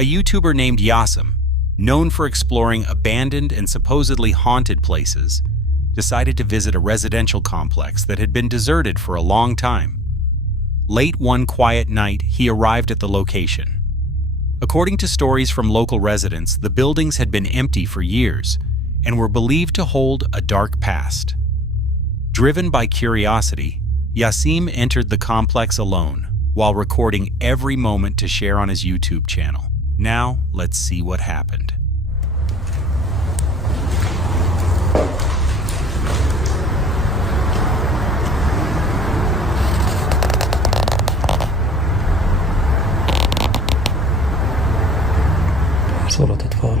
A YouTuber named Yasim, known for exploring abandoned and supposedly haunted places, decided to visit a residential complex that had been deserted for a long time. Late one quiet night, he arrived at the location. According to stories from local residents, the buildings had been empty for years and were believed to hold a dark past. Driven by curiosity, Yasim entered the complex alone while recording every moment to share on his YouTube channel. Now, let's see what happened. صورة أطفال.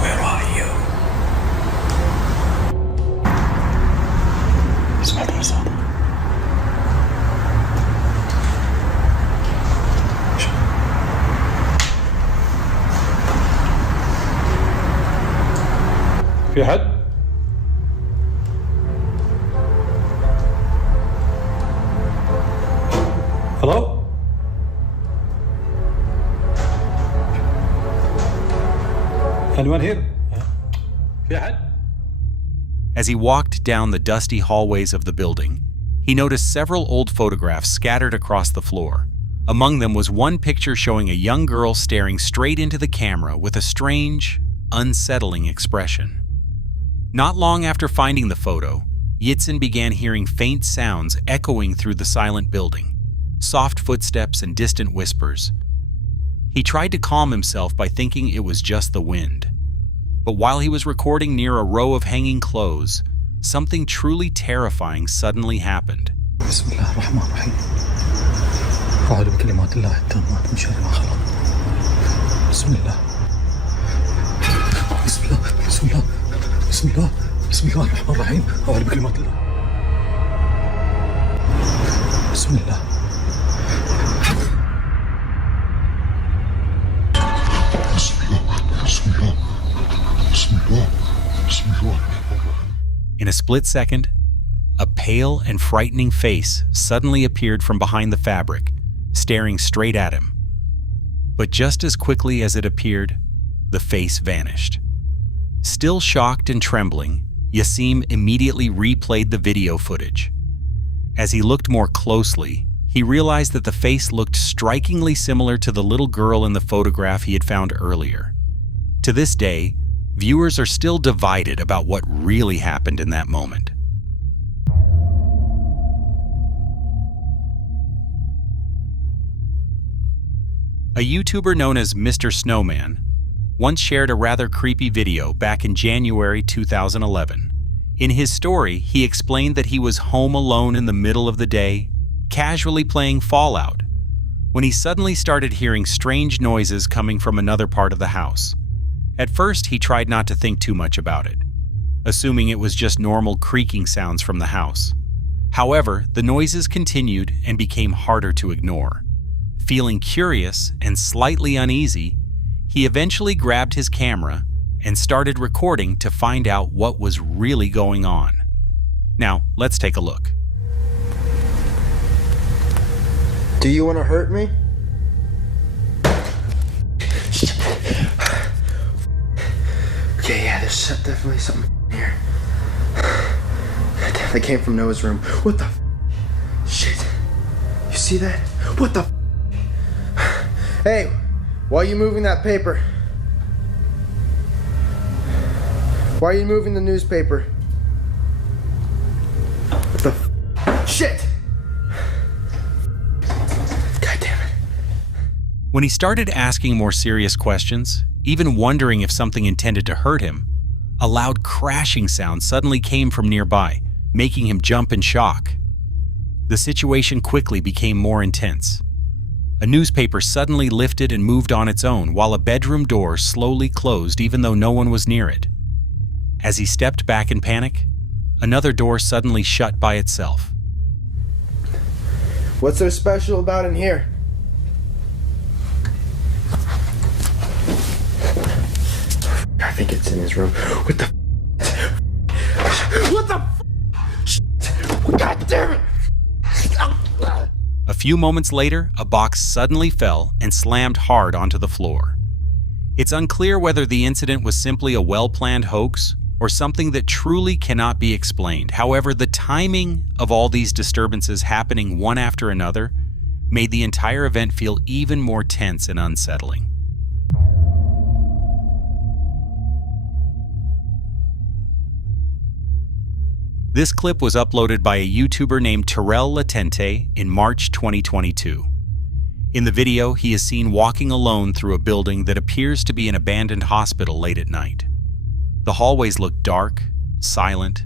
Where are you? سمعت الصوت. في حد؟ Hello? Anyone here? في حد? As he walked down the dusty hallways of the building, he noticed several old photographs scattered across the floor. Among them was one picture showing a young girl staring straight into the camera with a strange, unsettling expression. Not long after finding the photo, Yitzin began hearing faint sounds echoing through the silent building, soft footsteps and distant whispers. He tried to calm himself by thinking it was just the wind. But while he was recording near a row of hanging clothes, something truly terrifying suddenly happened. بسم الله الرحمن الرحيم. أعوذ بكلمات الله التامات من شر ما خلق. بسم الله. بسم الله. بسم الله. بسم الله. بسم الله الرحمن الرحيم. أعوذ بكلمات الله. بسم الله. In a split second, a pale and frightening face suddenly appeared from behind the fabric, staring straight at him. But just as quickly as it appeared, the face vanished. Still shocked and trembling, Yasim immediately replayed the video footage. As he looked more closely, he realized that the face looked strikingly similar to the little girl in the photograph he had found earlier. To this day, viewers are still divided about what really happened in that moment. A YouTuber known as Mr. Snowman once shared a rather creepy video back in January 2011. In his story, he explained that he was home alone in the middle of the day, casually playing Fallout, when he suddenly started hearing strange noises coming from another part of the house. At first, he tried not to think too much about it, assuming it was just normal creaking sounds from the house. However, the noises continued and became harder to ignore. Feeling curious and slightly uneasy, he eventually grabbed his camera and started recording to find out what was really going on. Now, let's take a look. Do you want to hurt me? Okay, yeah, there's definitely something here. That definitely came from Noah's room. What the shit? You see that? What the Hey, why are you moving that paper? Why are you moving the newspaper? What the shit? God damn it. When he started asking more serious questions, even wondering if something intended to hurt him, a loud crashing sound suddenly came from nearby, making him jump in shock. The situation quickly became more intense. A newspaper suddenly lifted and moved on its own, while a bedroom door slowly closed even though no one was near it. As he stepped back in panic, another door suddenly shut by itself. What's so special about in here? I think it's in his room. What the? What the? God damn it! A few moments later, a box suddenly fell and slammed hard onto the floor. It's unclear whether the incident was simply a well-planned hoax or something that truly cannot be explained. However, the timing of all these disturbances happening one after another made the entire event feel even more tense and unsettling. This clip was uploaded by a YouTuber named Terrell Latente in March 2022. In the video, he is seen walking alone through a building that appears to be an abandoned hospital late at night. The hallways look dark, silent,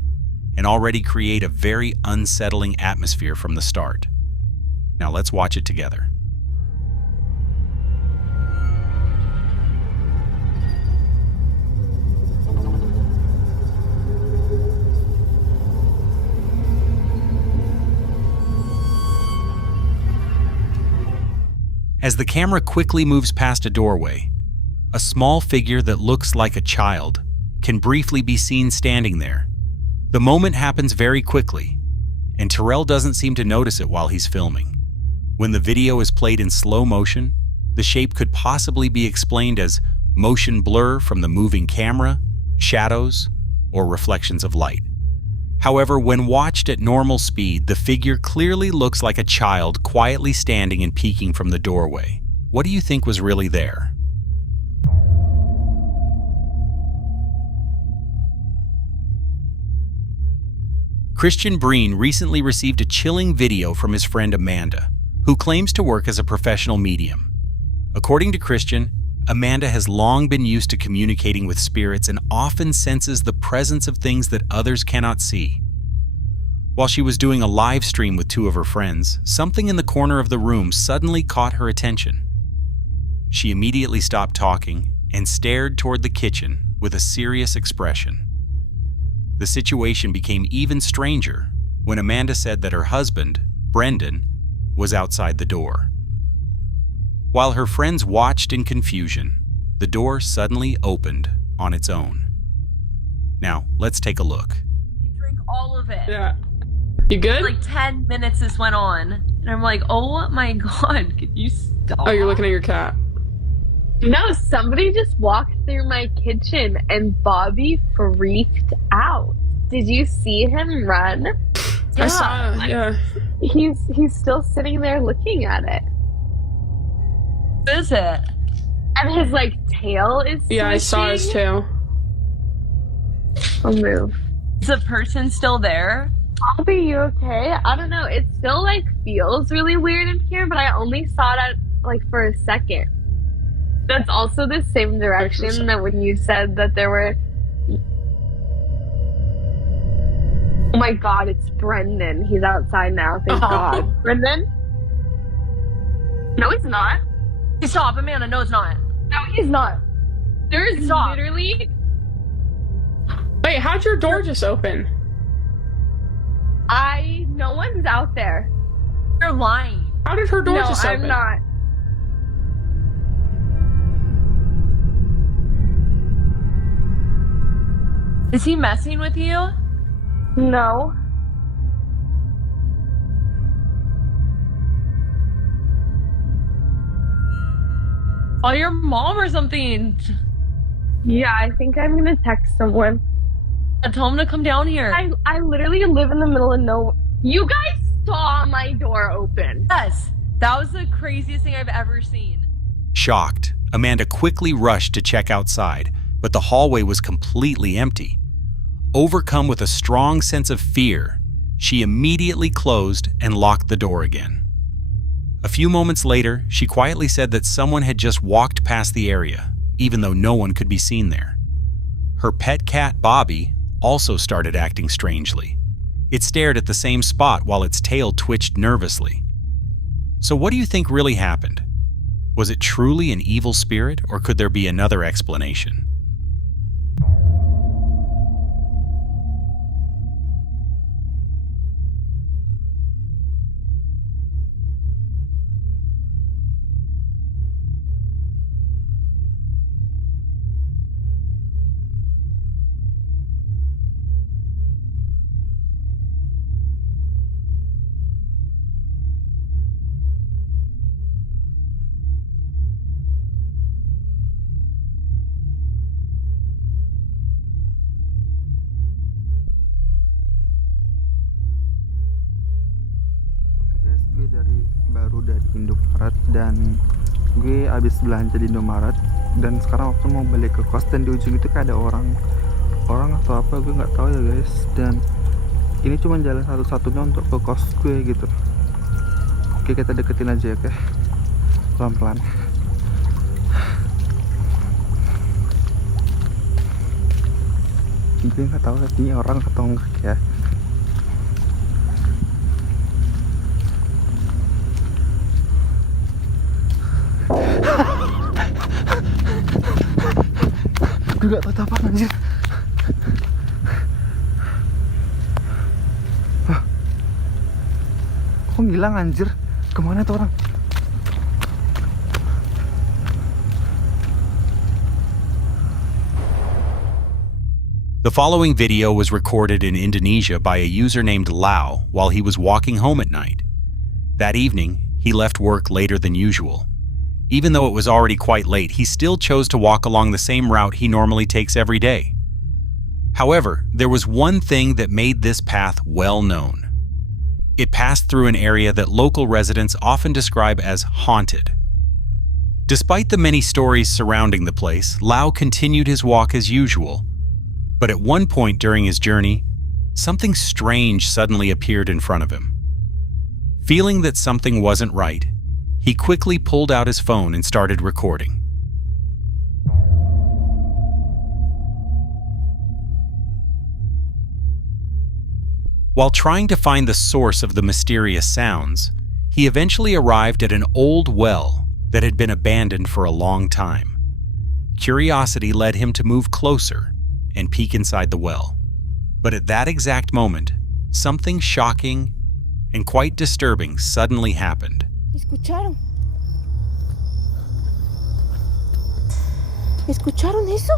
and already create a very unsettling atmosphere from the start. Now let's watch it together. As the camera quickly moves past a doorway, a small figure that looks like a child can briefly be seen standing there. The moment happens very quickly, and Terrell doesn't seem to notice it while he's filming. When the video is played in slow motion, the shape could possibly be explained as motion blur from the moving camera, shadows, or reflections of light. However, when watched at normal speed, the figure clearly looks like a child quietly standing and peeking from the doorway. What do you think was really there? Christian Breen recently received a chilling video from his friend Amanda, who claims to work as a professional medium. According to Christian, Amanda has long been used to communicating with spirits and often senses the presence of things that others cannot see. While she was doing a live stream with two of her friends, something in the corner of the room suddenly caught her attention. She immediately stopped talking and stared toward the kitchen with a serious expression. The situation became even stranger when Amanda said that her husband, Brendan, was outside the door. While her friends watched in confusion, the door suddenly opened on its own. Now, let's take a look. You drink all of it. Yeah. You good? Like 10 minutes this went on. And I'm like, oh my god, could you stop? Oh, you're looking at your cat. No, somebody just walked through my kitchen and Bobby freaked out. Did you see him run? I saw, yeah. He's still sitting there looking at it. What is it? And his, like, tail is Yeah, I saw his swishing. tail. I'll move. Is the person still there? Bobby, you okay? I don't know. It still, like, feels really weird in here, but I only saw it, like, for a second. That's also the same direction that when you said that there were... Oh my god, it's Brendan. He's outside now, thank god. Brendan? No, he's not. Hey, stop, Amanda. No, it's not. No, he's not. There's Stop. literally... Wait, how'd your door just open? No one's out there. You're lying. How did her door No, just open? I'm not. Is he messing with you? No. Call your mom or something. Yeah, I think I'm gonna text someone. Tell him to come down here. I literally live in the middle of nowhere. You guys saw my door open. Yes, that was the craziest thing I've ever seen. Shocked, Amanda quickly rushed to check outside, but the hallway was completely empty. Overcome with a strong sense of fear, she immediately closed and locked the door again. A few moments later, she quietly said that someone had just walked past the area, even though no one could be seen there. Her pet cat, Bobby, also started acting strangely. It stared at the same spot while its tail twitched nervously. So what do you think really happened? Was it truly an evil spirit, or could there be another explanation? Indomaret dan gue abis belanja di Indomaret dan sekarang waktu mau balik ke kos dan di ujung itu kayak ada orang atau apa gue nggak tahu ya guys, dan ini cuma jalan satu-satunya untuk ke kos gue gitu. Oke, kita deketin aja ya, oke, pelan-pelan. Gue nggak tahu ini orang atau enggak ya. Gue gak tau apa anjir. Kok ngilang anjir? Kemana tuh orang? The following video was recorded in Indonesia by a user named Lau while he was walking home at night. That evening, he left work later than usual. Even though it was already quite late, he still chose to walk along the same route he normally takes every day. However, there was one thing that made this path well known. It passed through an area that local residents often describe as haunted. Despite the many stories surrounding the place, Lau continued his walk as usual. But at one point during his journey, something strange suddenly appeared in front of him. Feeling that something wasn't right, he quickly pulled out his phone and started recording. While trying to find the source of the mysterious sounds, he eventually arrived at an old well that had been abandoned for a long time. Curiosity led him to move closer and peek inside the well. But at that exact moment, something shocking and quite disturbing suddenly happened. ¿Escucharon? ¿Escucharon eso?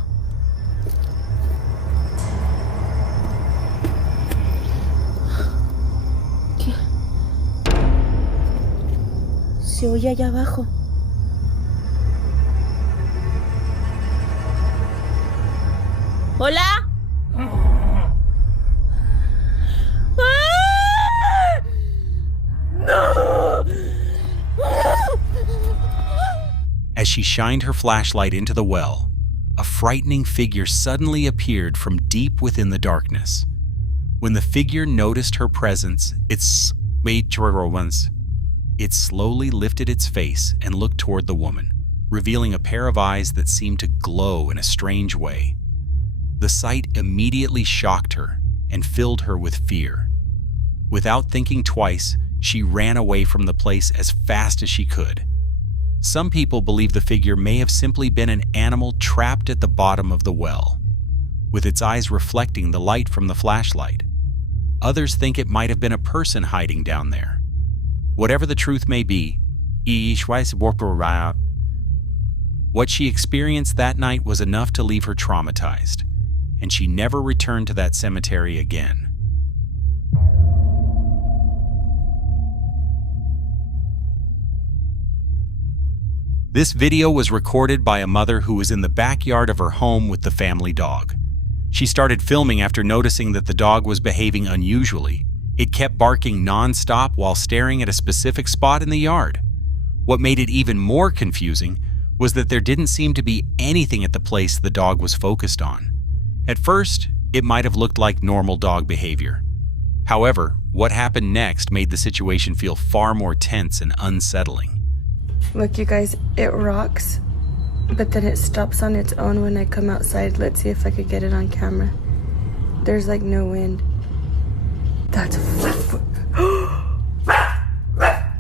¿Qué? Se oye allá abajo. ¿Hola? As she shined her flashlight into the well, a frightening figure suddenly appeared from deep within the darkness. When the figure noticed her presence, it slowly lifted its face and looked toward the woman, revealing a pair of eyes that seemed to glow in a strange way. The sight immediately shocked her and filled her with fear. Without thinking twice, she ran away from the place as fast as she could. Some people believe the figure may have simply been an animal trapped at the bottom of the well, with its eyes reflecting the light from the flashlight. Others think it might have been a person hiding down there. Whatever the truth may be, what she experienced that night was enough to leave her traumatized, and she never returned to that cemetery again. This video was recorded by a mother who was in the backyard of her home with the family dog. She started filming after noticing that the dog was behaving unusually. It kept barking non-stop while staring at a specific spot in the yard. What made it even more confusing was that there didn't seem to be anything at the place the dog was focused on. At first, it might have looked like normal dog behavior. However, what happened next made the situation feel far more tense and unsettling. Look, you guys, it rocks, but then it stops on its own when I come outside. Let's see if I could get it on camera. There's like no wind. That's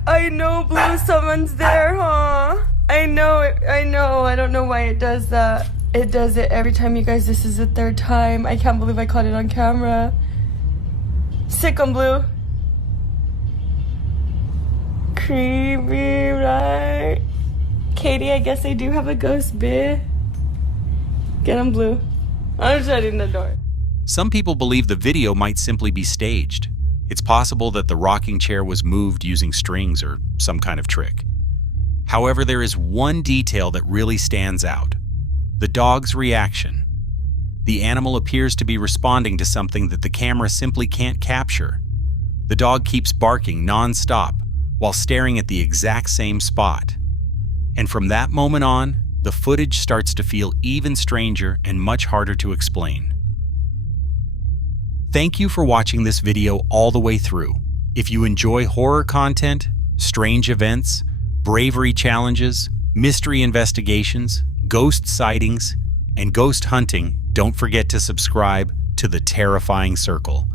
I know, Blue, someone's there, huh? I know. I don't know why it does that. It does it every time, you guys. This is the third time. I can't believe I caught it on camera. Sick 'em, Blue. Creepy, right? Katie, I guess I do have a ghost, bitch. Get him, Blue. I'm shutting the door. Some people believe the video might simply be staged. It's possible that the rocking chair was moved using strings or some kind of trick. However, there is one detail that really stands out: the dog's reaction. The animal appears to be responding to something that the camera simply can't capture. The dog keeps barking non-stop, while staring at the exact same spot. And from that moment on, the footage starts to feel even stranger and much harder to explain. Thank you for watching this video all the way through. If you enjoy horror content, strange events, bravery challenges, mystery investigations, ghost sightings, and ghost hunting, don't forget to subscribe to The Terrifying Circle.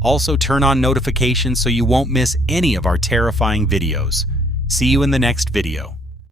Also, turn on notifications so you won't miss any of our terrifying videos. See you in the next video.